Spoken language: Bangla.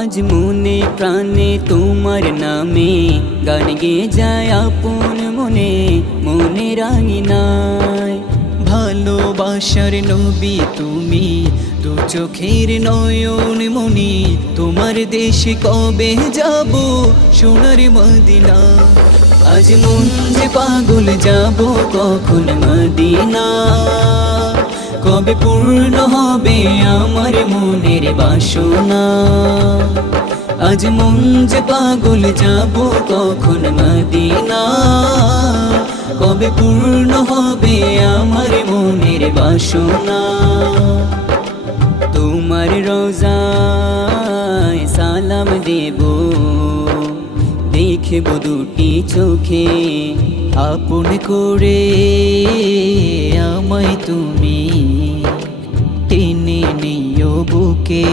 আজ মনে প্রাণে তোমার নামে গান গেয়ে যায় আপন মনে, মনে রাঙি নাই। ভালোবাসার নবী তুমি, দু চোখের নয়ন মনি, তোমার দেশে কবে যাব সোনার মদিনা। আজ মন যে পাগল যাব কখন মদিনা, কবে পূর্ণ হবে আমার মনের বাসনা। আজ মন যে পাগল যাব কখন মদিনা, কবে পূর্ণ হবে আমার মনের বাসনা। তোমার রোজায় সালাম দেব, দেখব দুটি চোখে আপন করে আমায় তুমি টেনে নিও বুকে।